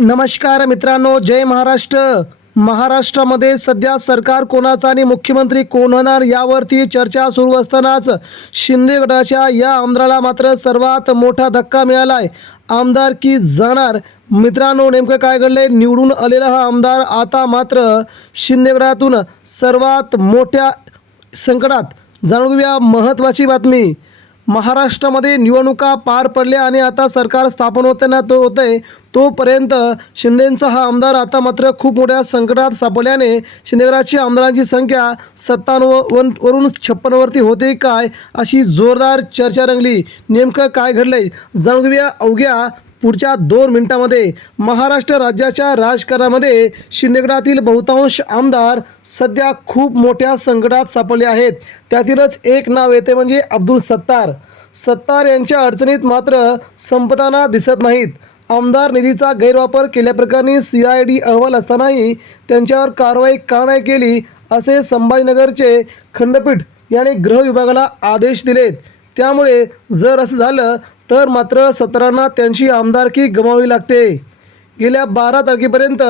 नमस्कार मित्रांनो जय महाराष्ट्र. महाराष्ट्रामध्ये सध्या सरकार कोणाचं आणि मुख्यमंत्री कोण होणार यावरती चर्चा सुरू असतानाच शिंदे गटाच्या या आमदाराला मात्र सर्वात मोठा धक्का मिळाला आहे आमदार की जाणार? मित्रांनो नेमकं काय घडलंय? निवडून आलेला हा आमदार आता मात्र शिंदे गटातून सर्वात मोठ्या संकटात जाणून घेऊया महत्त्वाची बातमी. महाराष्ट्रामध्ये निवडणुका पार पडल्या आणि आता सरकार स्थापन होताना तो होत आहे तोपर्यंत शिंदेंचा हा आमदार आता मात्र खूप मोठ्या संकटात सापडल्याने शिंदेगडाची आमदारांची संख्या सत्तावन्न वरून छप्पनवरती होते काय अशी जोरदार चर्चा रंगली. नेमकं काय घडलंय? जाणून घेऊया अवघ्या पुढच्या दोन मिनिटामध्ये महाराष्ट्र राज्याच्या राजकारणामध्ये शिंदेगडातील बहुतांश आमदार सध्या खूप मोठ्या संकटात सापडले आहेत. त्यातीलच एक नाव येते म्हणजे अब्दुल सत्तार. सत्तार यांच्या अडचणीत मात्र संपताना दिसत नाहीत. आमदार निधीचा गैरवापर केल्याप्रकरणी सी आय डी अहवाल असतानाही त्यांच्यावर कारवाई का नाही केली असे संभाजीनगरचे खंडपीठ याने गृह विभागाला आदेश दिलेत. त्यामुळे जर असं झालं तर मात्र सतरांना त्यांची आमदारकी गमावी लागते. गेल्या बारा तारखेपर्यंत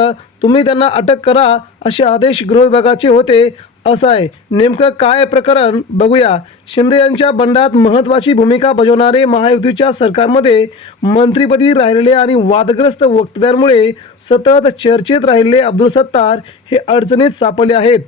तुम्ही त्यांना अटक करा असे आदेश गृह विभागाचे होते असं आहे. नेमकं काय प्रकरण बघूया. शिंदे यांच्या बंडात महत्त्वाची भूमिका बजावणारे महायुतीच्या सरकारमध्ये मंत्रीपदी राहिलेले आणि वादग्रस्त वक्तव्यांमुळे सतत चर्चेत राहिलेले अब्दुल सत्तार हे अडचणीत सापडले आहेत.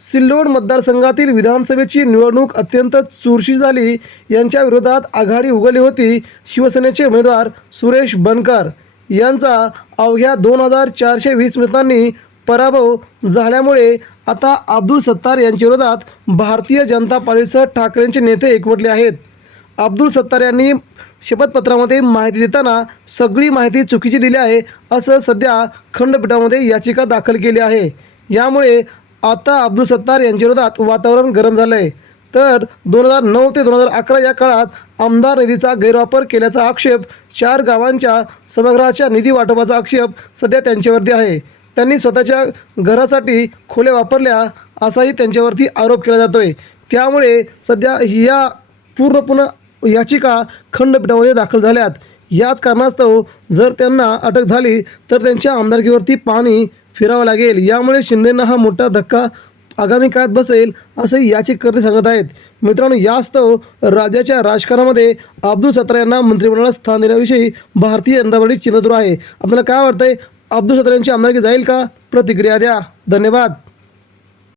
सिल्लोड मतदारसंघातील विधानसभेची निवडणूक अत्यंत चुरशी झाली. यांच्या विरोधात आघाडी उघडली होती. शिवसेनेचे उमेदवार सुरेश बनकर यांचा अवघ्या दोन हजार चारशे वीस मतांनी पराभव झाल्यामुळे आता अब्दुल सत्तार यांच्या विरोधात भारतीय जनता पार्टीसह ठाकरेंचे नेते एकवटले आहेत. अब्दुल सत्तार यांनी शपथपत्रामध्ये माहिती देताना सगळी माहिती चुकीची दिली आहे असं सध्या खंडपीठामध्ये याचिका दाखल केली आहे. यामुळे आता अब्दुल सत्तार यांच्या विरोधात वातावरण गरम झालं आहे तर दोन हजार नऊ ते दोन हजार अकरा या काळात आमदार निधीचा गैरवापर केल्याचा आक्षेप चार गावांच्या सभागृहाच्या निधी वाटपाचा आक्षेप सध्या त्यांच्यावरती आहे. त्यांनी स्वतःच्या घरासाठी खोल्या वापरल्या असाही त्यांच्यावरती आरोप केला जातो आहे त्यामुळे सध्या या पूर्णपूर्ण याचिका खंडपीठामध्ये दाखल झाल्यात. याच कारणास्तव जर त्यांना अटक झाली तर त्यांच्या आमदारकीवरती पाणी फिरावं लागेल. यामुळे शिंदेंना हा मोठा धक्का आगामी काळात बसेल असं याचिकाकर्ते सांगत आहेत. मित्रांनो यास्तव राज्याच्या राजकारणामध्ये अब्दुल सत्रा यांना मंत्रिमंडळात स्थान देण्याविषयी भारतीय जनता पार्टी चिन्हदूर आहे. आपल्याला काय वाटतंय? अब्दुल सत्तार यांची आमदारकी जाईल का? प्रतिक्रिया द्या. धन्यवाद.